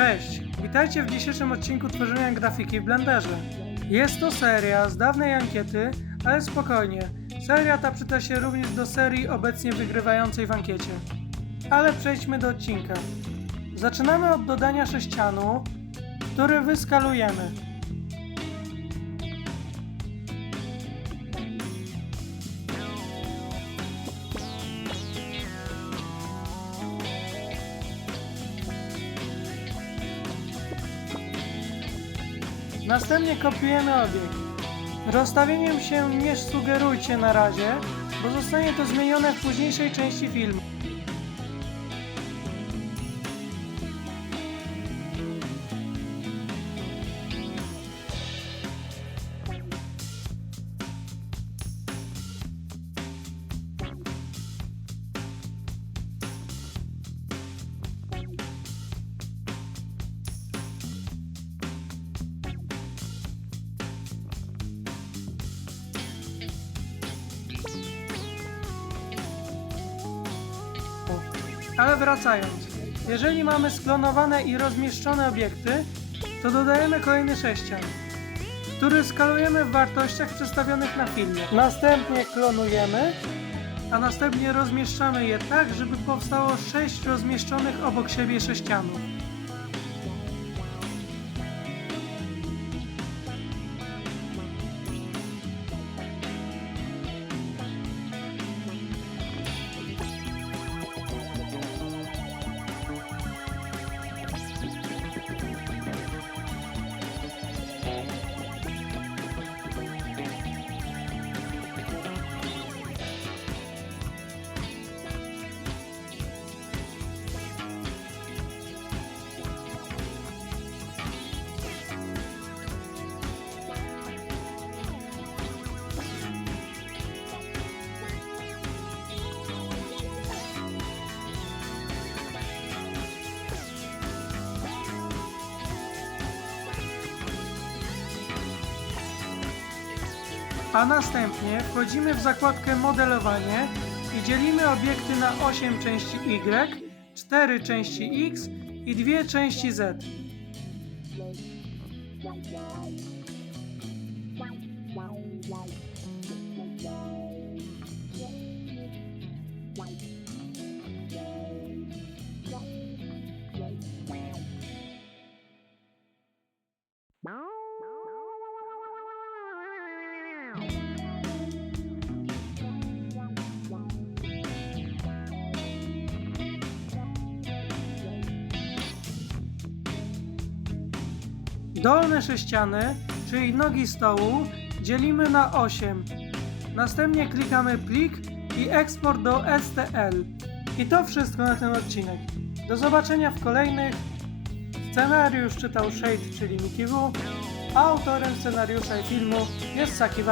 Cześć, witajcie w dzisiejszym odcinku tworzenia grafiki w Blenderze. Jest to seria z dawnej ankiety, ale spokojnie, seria ta przyda się również do serii obecnie wygrywającej w ankiecie. Ale przejdźmy do odcinka. Zaczynamy od dodania sześcianu, który wyskalujemy. Następnie kopiujemy obiekt. Rozstawieniem się nie sugerujcie na razie, bo zostanie to zmienione w późniejszej części filmu. Ale wracając, jeżeli mamy sklonowane i rozmieszczone obiekty, to dodajemy kolejny sześcian, który skalujemy w wartościach przedstawionych na filmie. Następnie klonujemy, a następnie rozmieszczamy je tak, żeby powstało sześć rozmieszczonych obok siebie sześcianów. A następnie wchodzimy w zakładkę modelowanie i dzielimy obiekty na 8 części Y, 4 części X i 2 części Z. Dolne sześciany, czyli nogi stołu, dzielimy na 8. Następnie klikamy plik i eksport do STL. I to wszystko na ten odcinek. Do zobaczenia w kolejnych. Scenariusz czytał Shade, czyli Miki W, a autorem scenariusza i filmu jest Saki.